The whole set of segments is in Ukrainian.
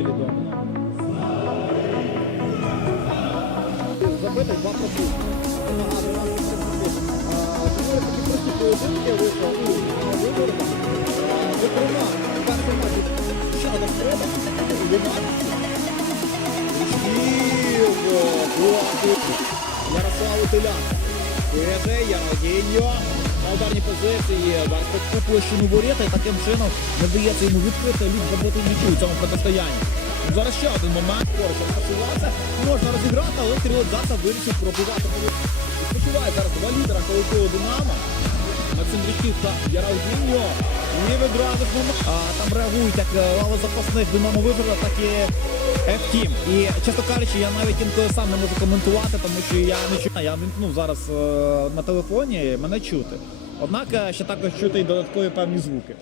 неділі вдома. Забитий два пропуски. Нагадую Ярославу Телян. Киже, Яродіньо. На ударній позиції. Верховку площину воріта і таким чином не дається йому відкрити лік роботи м'ячу у цьому протистоянні. Зараз ще один момент. Поруч розташувався. Можна розіграти, але Кирило Дзаса вирішив пробувати. Відпочиває зараз два лідера колективу Динамо. Максим Річків та Яраудіньо. І відразу ж момент. А, там реагують як е, лава запасних Динамо вибору, так і F-Team. І чесно кажучи, я навіть інколи сам не можу коментувати, тому що я не чую. Я вімкнув зараз е, на телефоні, мене чути. Однак е, ще також чути й додаткові певні звуки.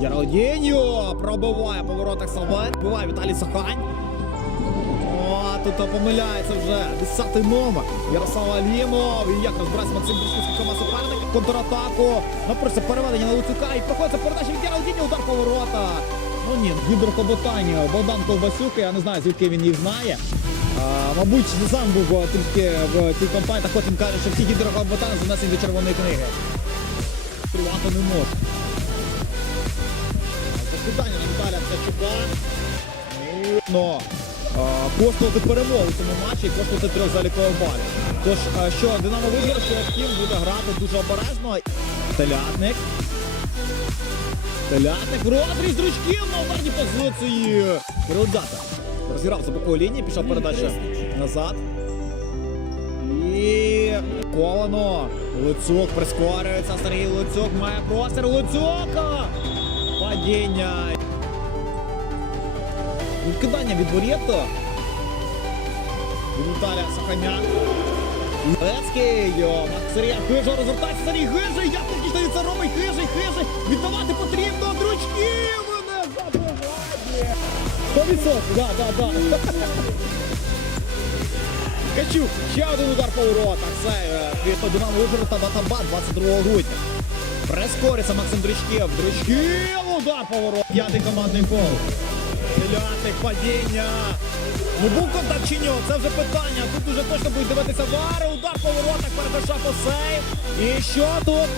Яродіньо пробиває по воротах. Буває Віталій Сахань. Тут помиляється вже. Десятий номер. Ярослав Алімов. І як розбирається Максим Брусівський команд суперника. Контратаку. Напрямся переведення на Луцюка. І проходиться передача від Яродіньо. Удар по ворота. Ну ні, гідроходотання. Богдан Ковбасюк. Я не знаю, звідки він їх знає. А, мабуть, сам був е, тільки в цій компанії. Так от він каже, що всі гідроходотання занесені до червоної книги. Тривати не може. Запитання на Віталія Ткачука. Ну, а, коштувати перемогу в цьому матчі і коштувати трьох залікових балів. Тож, що Динамо виграє, що Кім буде грати дуже обережно. Телятник. Телятник розріз ручків на ударній позиції. Переодата. Розіграв за бокову лінію, пішов передача назад. І ковано. Луцюк прискорюється. Сергій Луцюк має простір. Луцюк! Падіння. Відкидання від воріта. Від Віталія Саханя. Лецький. Сергій Хижа розвертається. Сергій Хижий. Як технічно це робить? Хижий, хижий. Віддавати потрібно. Дручків. Не забуває. Сто відсотків. Да, да, да. Качук. Ще один удар по воротах. Це е, від Динамо Ужгород та Датаба 22 грудня. Прискориться Максим Дрючків. Дрючків удар по ворот. П'ятий командний гол. Телятник падіння. Ну був контакт чи ні? Це вже питання. Тут уже точно будуть дивитися вари. Удар по воротах передача по сейв. І що тут?